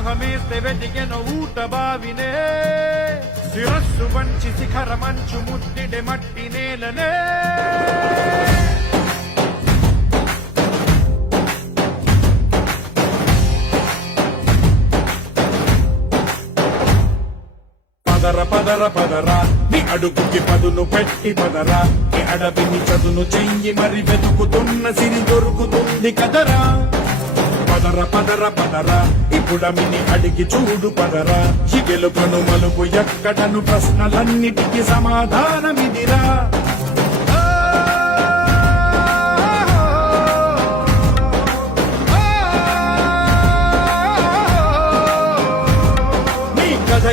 దాహమేస్తే వెతికెను ఊట బావినే శిరస్సు వంచి శిఖర మంచు ముద్దిడే మట్టి నేలనే పదర పదర పదరా నీ అడుగుకి పదును పెట్టి పదరా నీ అడవిని చదును చెయ్యి మరి వెతుకుతున్న సిరి దొరుకుతుంది కదరా పదర పదర పదరా ఇప్పుడమిని అడిగి చూడు పదరా ఈ గెలుపను మలుపు ఎక్కడను ప్రశ్నలన్నిటికీ సమాధానమిదిరా నీ కథ